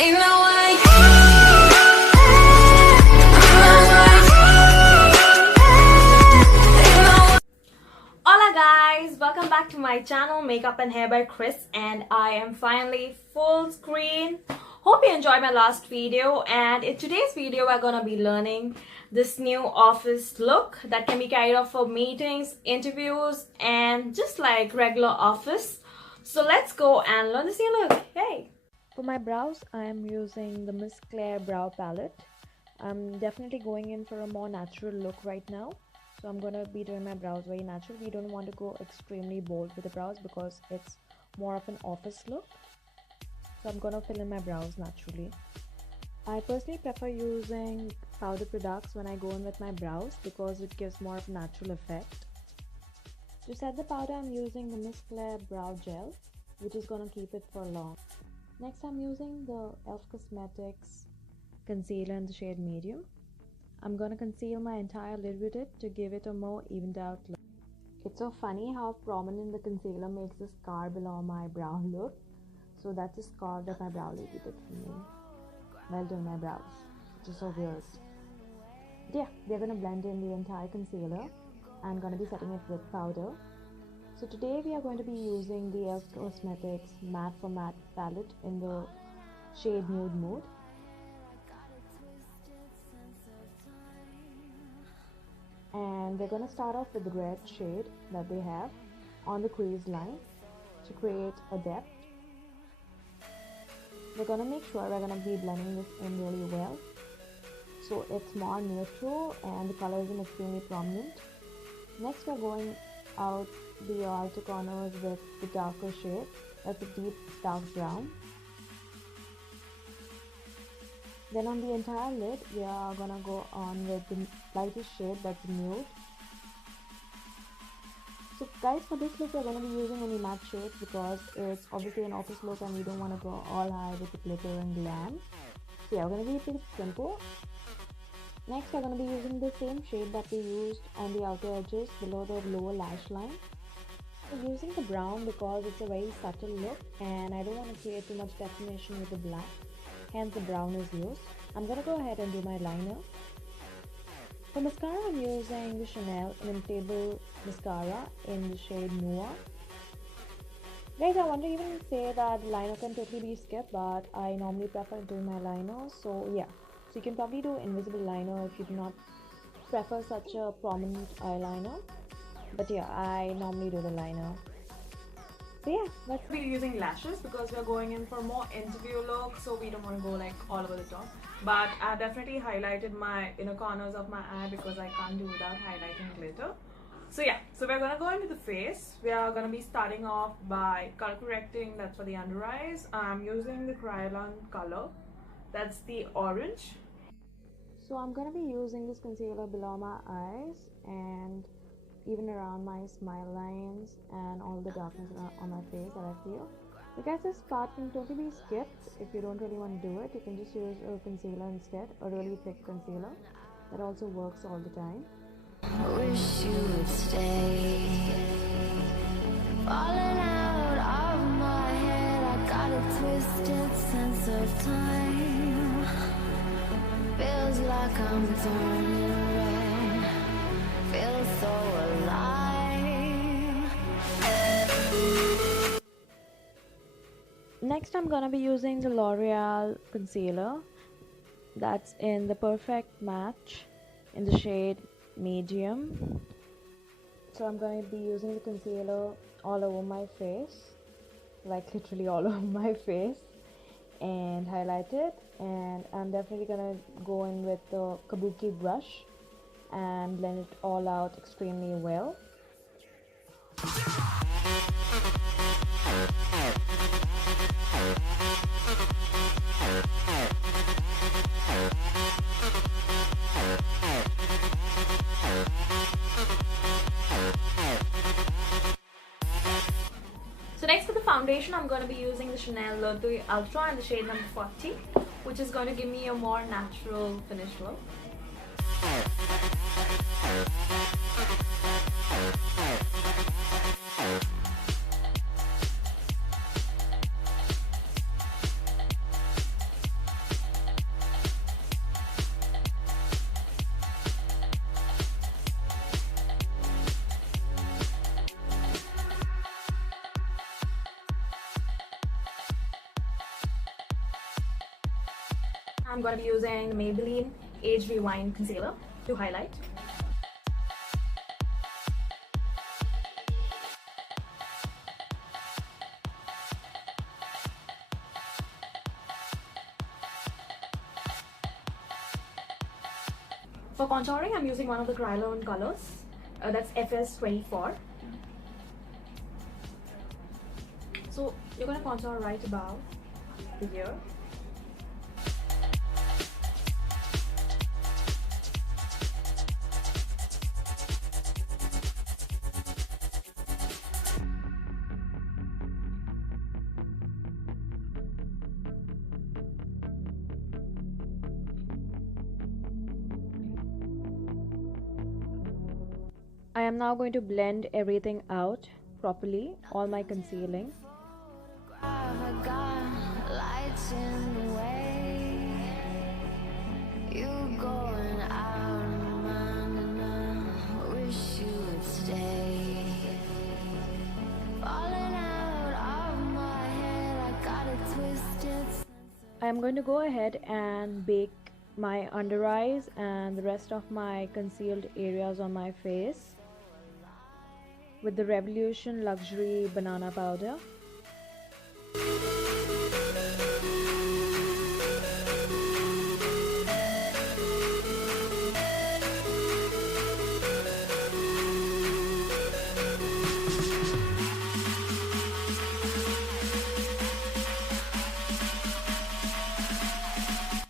Ain't no way. Hola guys, welcome back to my channel Makeup and Hair by Chris, and I am finally full screen. Hope you enjoyed my last video, and in today's video we're gonna be learning this new office look that can be carried out for meetings, interviews, and just like regular office. So let's go and learn this new look. Hey! For my brows, I am using the Miss Claire brow palette. I'm definitely going in for a more natural look right now. So I'm gonna be doing my brows very natural. We don't want to go extremely bold with the brows because it's more of an office look. So I'm gonna fill in my brows naturally. I personally prefer using powder products when I go in with my brows because it gives more of a natural effect. To set the powder, I'm using the Miss Claire brow gel, which is gonna keep it for long. Next, I'm using the e.l.f. Cosmetics concealer in the shade medium. I'm gonna conceal my entire lid with it to give it a more evened out look. It's so funny how prominent the concealer makes the scar below my brow look. So that's a scar that my brow lady did for me while doing my brows, which is so weird. Yeah, we're gonna blend in the entire concealer. I'm gonna be setting it with powder. So today we are going to be using the e.l.f. Cosmetics Matte for Matte palette in the shade Nude Mood. And we're going to start off with the red shade that they have on the crease line to create a depth. We're going to make sure we're going to be blending this in really well, so it's more neutral and the color isn't extremely prominent. Next, we're going out the outer corners with the darker shade. That's a deep dark brown. Then on the entire lid, we are gonna go on with the lightest shade, that's Nude. So guys, for this look we're gonna be using only matte shades because it's obviously an office look and we don't want to go all high with the glitter and glam. So yeah, we're gonna be pretty simple. Next, we're gonna be using the same shade that we used on the outer edges below the lower lash line. We're using the brown because it's a very subtle look and I don't want to create too much definition with the black. Hence the brown is used. I'm gonna go ahead and do my liner. For mascara, I'm using the Chanel inimitable mascara in the shade Noir. Guys, I want to even say that liner can totally be skipped, but I normally prefer doing my liner. So yeah, so you can probably do invisible liner if you do not prefer such a prominent eyeliner. But yeah, I normally do the liner. So yeah, let's be using lashes because we're going in for more interview look, so we don't want to go like all over the top. But I definitely highlighted my inner corners of my eye because I can't do without highlighting glitter. So yeah, so we're gonna go into the face. We are gonna be starting off by color correcting. That's for the under eyes. I'm using the Kryolan color. That's the orange. So I'm gonna be using this concealer below my eyes and even around my smile lines and all the darkness on my face that I feel. So guys, this part can totally be skipped. If you don't really want to do it, you can just use a concealer instead, a really thick concealer. That also works all the time. I wish you would stay. Falling out of my head, I got a twisted sense of time. Feels like I'm turning red. Feels so alive. Next, I'm gonna be using the Loreal concealer. That's in the Perfect Match in the shade Medium. So I'm going to be using the concealer all over my face, like literally all over my face, and highlight it. And I'm definitely gonna go in with the kabuki brush and blend it all out extremely well. So next for the foundation, I'm going to be using the Chanel Loreal Ultra in the shade number 40, which is going to give me a more natural finish look. I'm going to be using the Maybelline Age Rewind Concealer to highlight. For contouring, I'm using one of the Kryolan colors. That's FS24. So you're going to contour right above the ear. I am now going to blend everything out properly, all my concealing. I am going to go ahead and bake my under eyes and the rest of my concealed areas on my face with the Revolution Luxury Banana Powder.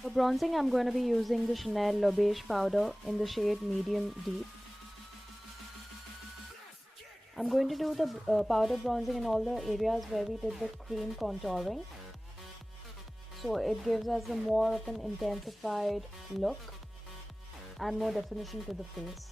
For bronzing, I'm going to be using the Chanel beige powder in the shade Medium Deep. I'm going to do the powder bronzing in all the areas where we did the cream contouring. So it gives us a more of an intensified look and more definition to the face.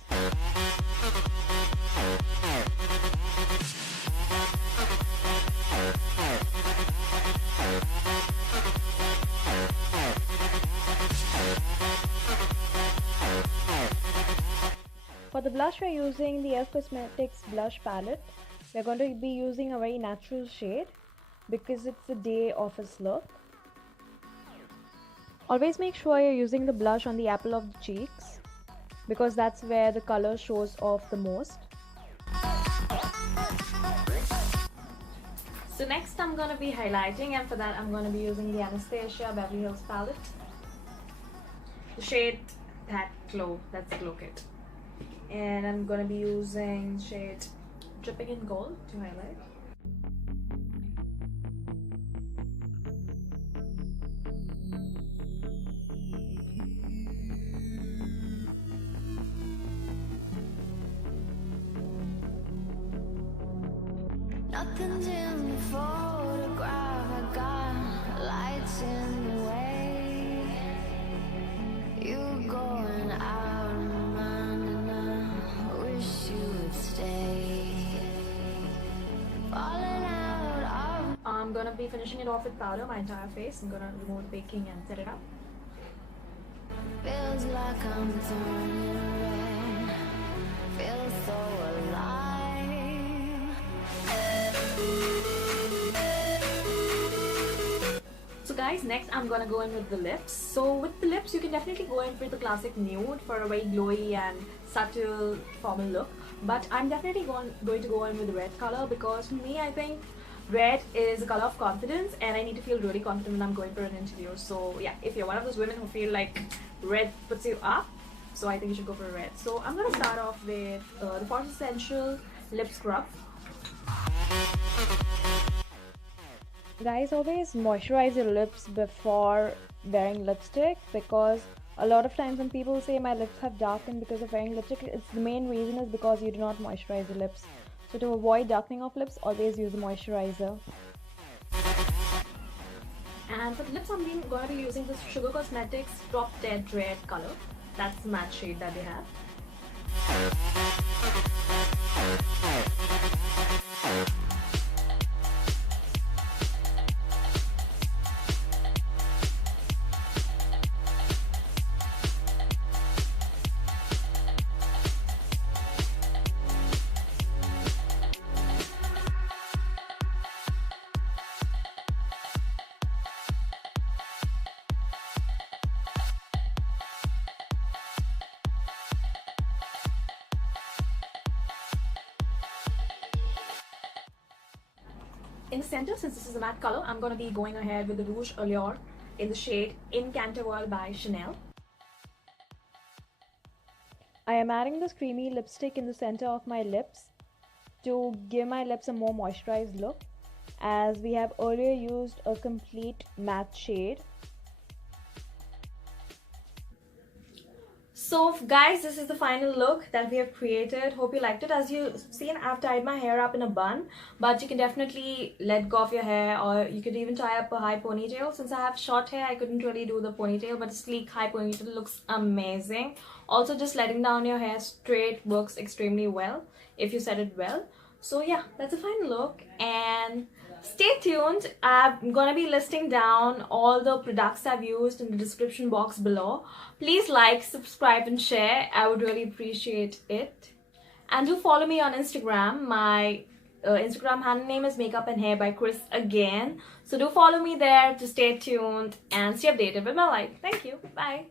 For the blush, we're using the Cosmetics blush palette. We're going to be using a very natural shade because it's a day office look. Always make sure you're using the blush on the apple of the cheeks because that's where the color shows off the most. So next I'm going to be highlighting, and for that I'm going to be using the Anastasia Beverly Hills palette. The shade That Glow, that's the glow kit. And I'm going to be using shade Dripping in Gold to highlight. Nothing's in the photograph, I got lights in the way. You going out of my mind and I wish you would stay. Falling out of... I'm gonna be finishing it off with powder, my entire face. I'm gonna remove the baking and set it up. Feels like I'm turning red. Feels so alive. So guys, next I'm gonna go in with the lips. So with the lips, you can definitely go in for the classic nude for a very glowy and subtle formal look. But I'm definitely going to go in with the red color because for me, I think red is a color of confidence and I need to feel really confident when I'm going for an interview. So yeah, if you're one of those women who feel like red puts you up, so I think you should go for red. So I'm gonna start off with the Force Essential Lip Scrub. Guys, always moisturize your lips before wearing lipstick because a lot of times when people say my lips have darkened because of wearing lipstick, it's the main reason is because you do not moisturize the lips. So to avoid darkening of lips, always use a moisturizer. And for the lips, I'm going to be using this Sugar Cosmetics Top Dead Red color. That's the matte shade that they have. In the center, since this is a matte color, I'm going to be going ahead with the Rouge Allure in the shade Incanterworld by Chanel. I am adding this creamy lipstick in the center of my lips to give my lips a more moisturized look, as we have earlier used a complete matte shade. So guys, this is the final look that we have created. Hope you liked it. As you've seen, I've tied my hair up in a bun, but you can definitely let go of your hair, or you could even tie up a high ponytail. Since I have short hair, I couldn't really do the ponytail, but a sleek high ponytail looks amazing. Also, just letting down your hair straight works extremely well if you set it well. So yeah, that's the final look, and stay tuned. I'm gonna be listing down all the products I've used in the description box below. Please like, subscribe and share. I would really appreciate it. And do follow me on Instagram. My Instagram handle name is Makeup and Hair by Chris again. So do follow me there to stay tuned and stay updated with my life. Thank you. Bye.